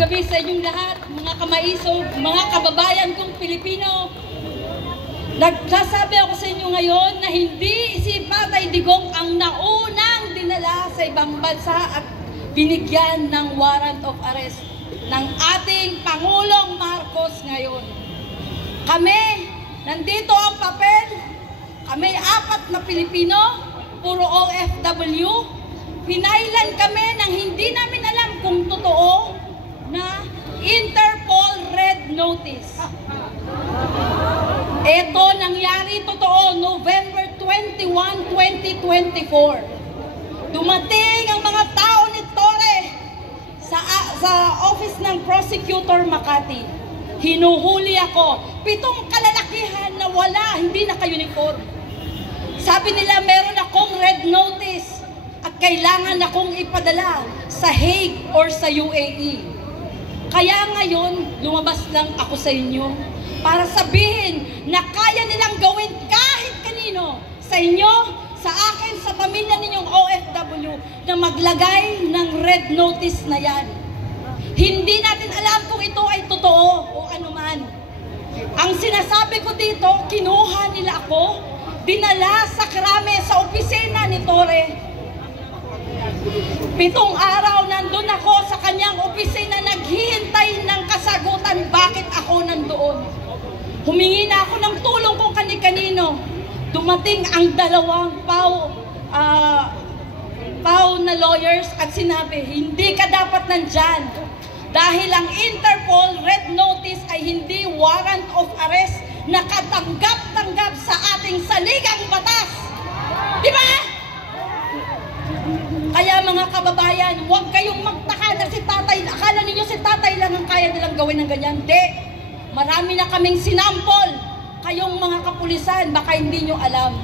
gabi sa inyong lahat, mga kamaisog, mga kababayan kong Pilipino. Nagsasabi ako sa inyo ngayon na hindi si Tatay Digong ang naunang dinala sa ibang bansa at binigyan ng warrant of arrest ng ating Pangulong Marcos ngayon. Kami, nandito ang papel, kami 4 na Pilipino, puro OFW, pinailan kami nang hindi namin alam kung totoo na Interpol Red Notice. Ito nangyari totoo November 21, 2024. Dumating ang mga tao ni Torre sa office ng Prosecutor Makati. Hinuhuli ako. 7 kalalakihan na wala, hindi naka-uniform. Sabi nila meron akong red notice at kailangan akong ipadala sa Hague or sa UAE. Kaya ngayon, lumabas lang ako sa inyo para sabihin na kaya nilang gawin kahit kanino, sa inyo, sa akin, sa pamilya ninyong OFW, na maglagay ng red notice na yan. Hindi natin alam kung ito ay totoo o anuman. Ang sinasabi ko dito, kinuha nila ako, dinala sa krame sa opisina ni Torre. 7 araw nandun ako sa kanyang opisina, naghihintay ng kasagutan bakit ako nandoon. Humingi na ako ng tulong kung kani-kanino. Dumating ang 2 PAW na lawyers at sinabi, hindi ka dapat nandyan. Dahil ang Interpol Red Notice ay hindi warrant of arrest na katanggap-tanggap sa ating saligang batas. Di ba? Kaya mga kababayan, huwag kayong magtaka na si Tatay, akala ninyo si Tatay lang ang kaya nilang gawin ng ganyan. Hindi. Marami na kaming sinampol. Kayong mga kapulisan, baka hindi nyo alam.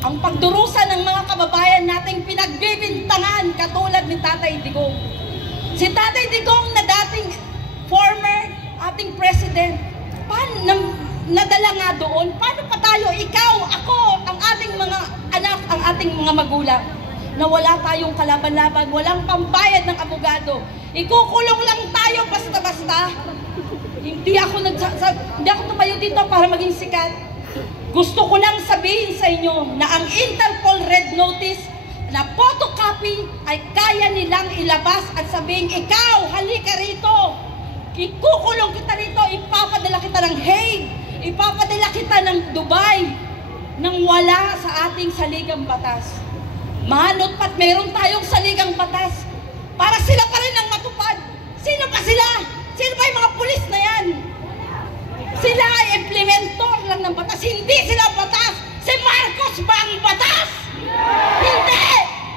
Ang pagdurusa ng mga kababayan nating pinagbibintangan katulad ni Tatay Digong. Si Tatay Digong na dating former ating president, nadala nga doon, paano pa tayo, ikaw, ako, ang ating mga anak, ang ating mga magulang, na wala tayong kalaban-laban, walang pambayad ng abogado. Ikukulong lang tayo basta-basta. Hindi ako tumayo dito para maging sikat. Gusto ko lang sabihin sa inyo na ang Interpol Red Notice na photocopy ay kaya nilang ilabas at sabihin, ikaw, halika rito. Ikukulong kita rito, ipapadala kita ng Hague, ipapadala kita ng Dubai, nang wala sa ating saligang batas. Manot pat meron tayong saligang batas para sila pa rin ang matupad. Sino pa sila? Sino ba yung mga pulis na yan? Sila ay implementor lang ng batas. Hindi sila ang batas. Si Marcos ba ang batas? Hindi!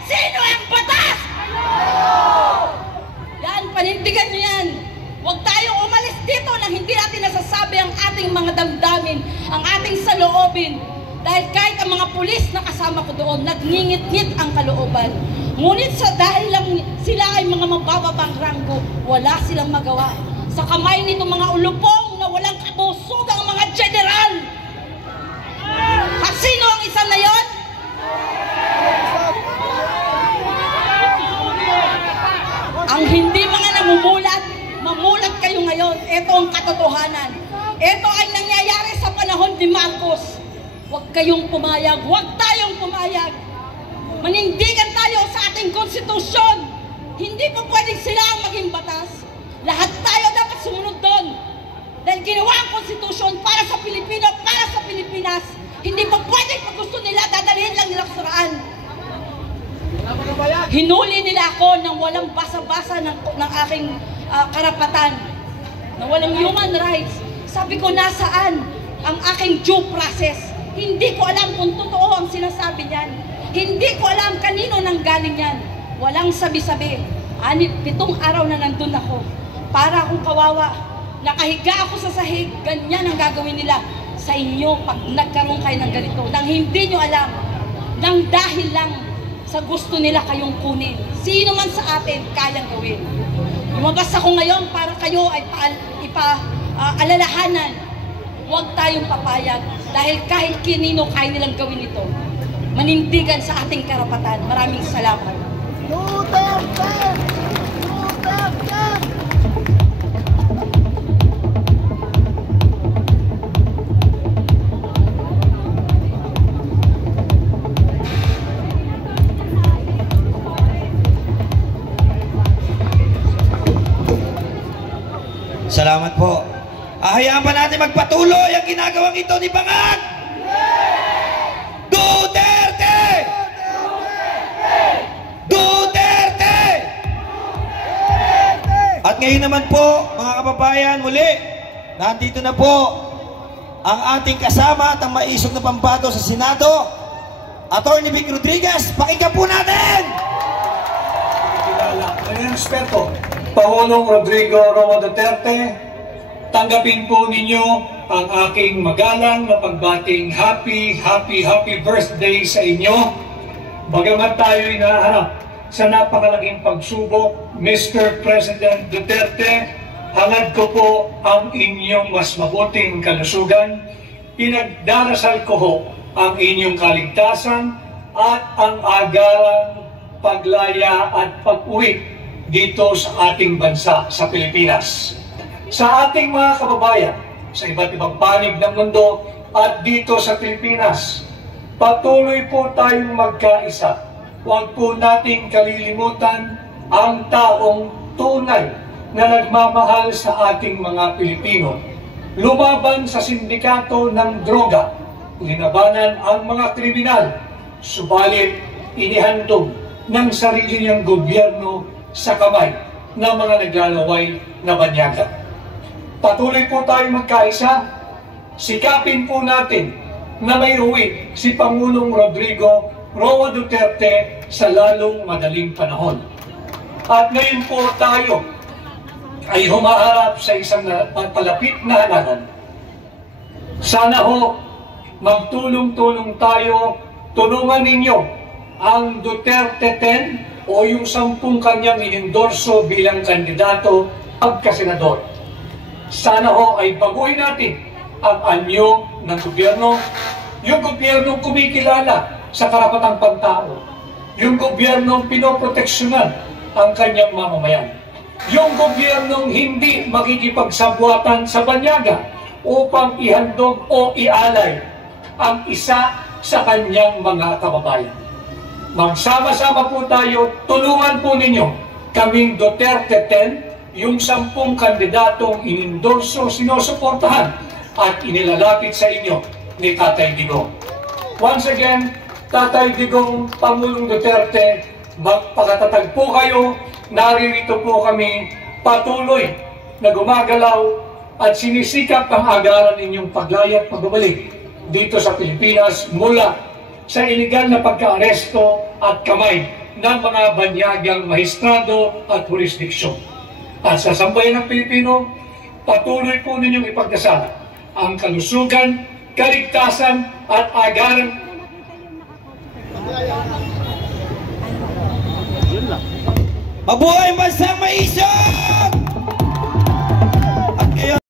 Sino ang batas? Yan, panindigan nyo yan. Huwag tayong umalis dito nang hindi natin nasasabi ang ating mga damdamin, ang ating saloobin. Dahil kahit ang mga pulis na kasama ko doon, nagngingit-ngit ang kalooban. Ngunit dahil lang sila ay mga mabababang ranggo, wala silang magawa. Sa kamay nito mga ulupong na walang kabusugang mga general. At sino ang isa na yon? Ang hindi mga namumulat, mamulat kayo ngayon. Ito ang katotohanan. Ito ay nangyayari sa panahon ni Marcos. Huwag kayong pumayag, huwag tayong pumayag. Manindigan tayo sa ating konstitusyon. Hindi po pwedeng sila ang maging batas. Lahat tayo dapat sumunod doon. Dahil ginawa ang konstitusyon para sa Pilipino, para sa Pilipinas. Hindi po pwedeng pag gusto nila, dadalhin lang nila suraan. Hinuli nila ako nang walang basa-basa ng aking karapatan. Na walang human rights. Sabi ko, nasaan ang aking due process? Hindi ko alam kung totoo ang sinasabi niyan. Hindi ko alam kanino nang galing yan. Walang sabi-sabi. 7 araw na nandun ako. Para akong kawawa. Nakahiga ako sa sahig. Ganyan ang gagawin nila sa inyo pag nagkaroon kayo ng ganito. Nang hindi nyo alam. Nang dahil lang sa gusto nila kayong kunin. Sino man sa atin kayang gawin. Lumabas ako ngayon para kayo ay alalahanan. Huwag tayong papayag dahil kahit kinino kaya nilang gawin ito. Manindigan sa ating karapatan. Maraming salamat. Salamat po. Ahayaan pa natin magpatuloy ang ginagawang ito ni Bangag! Duterte! Duterte! At ngayon naman po, mga kababayan, muli, nandito na po ang ating kasama at ang maisog na pambato sa Senado, Atty. Vic Rodriguez. Pakinggan po natin! Kanyang respeto, Pangulong Rodrigo Roa Duterte, tanggapin po ninyo ang aking magalang na pagbating happy birthday sa inyo. Bagamat tayo inaharap sa napakalaking pagsubok, Mr. President Duterte, hangad ko po ang inyong mas mabuting kalusugan. Pinagdarasal ko ho ang inyong kaligtasan at ang agarang paglaya at pag-uwi dito sa ating bansa sa Pilipinas. Sa ating mga kababayan sa iba't ibang panig ng mundo at dito sa Pilipinas, patuloy po tayong magkaisa. Huwag po nating kalilimutan ang taong tunay na nagmamahal sa ating mga Pilipino. Lumaban sa sindikato ng droga, linabanan ang mga kriminal, subalit inihandog ng sarili niyang gobyerno sa kamay ng mga naglalaway na banyaga. Patuloy po tayong magkaisa, sikapin po natin na may uwi si Pangulong Rodrigo Roa Duterte sa lalong madaling panahon. At ngayon po tayo ay humaharap sa isang palapit na halalan. Sana ho, magtulong-tulong tayo, tulungan ninyo ang Duterte 10 o yung 10 kanyang inendorso bilang kandidato pagkasenador. Sana ho ay baguhin natin ang anyo ng gobyerno, yung gobyernong kumikilala sa karapatang pantao, yung gobyernong pinoproteksyonan ang kanyang mamamayan, yung gobyernong hindi makikipagsabwatan sa banyaga upang ihandog o ialay ang isa sa kanyang mga kababayan. Magsama-sama po tayo, tulungan po ninyo kaming Duterte 10, yung 10 kandidatong inendorso, sinusuportahan at inilalapit sa inyo ni Tatay Digong. Once again, Tatay Digong, Pangulong Duterte, magpakatatag po kayo, naririto po kami patuloy na gumagalaw at sinisikap ang agaran ninyong paglaya at pagbabalik dito sa Pilipinas mula sa iligal na pagka-aresto at kamay ng mga banyagang mahistrado at jurisdiksyon. At sa sambayan ng Pilipino, patuloy po ninyong ipagdasal ang kalusugan, kaligtasan at agaran. Mabuhay ang bansang maisog!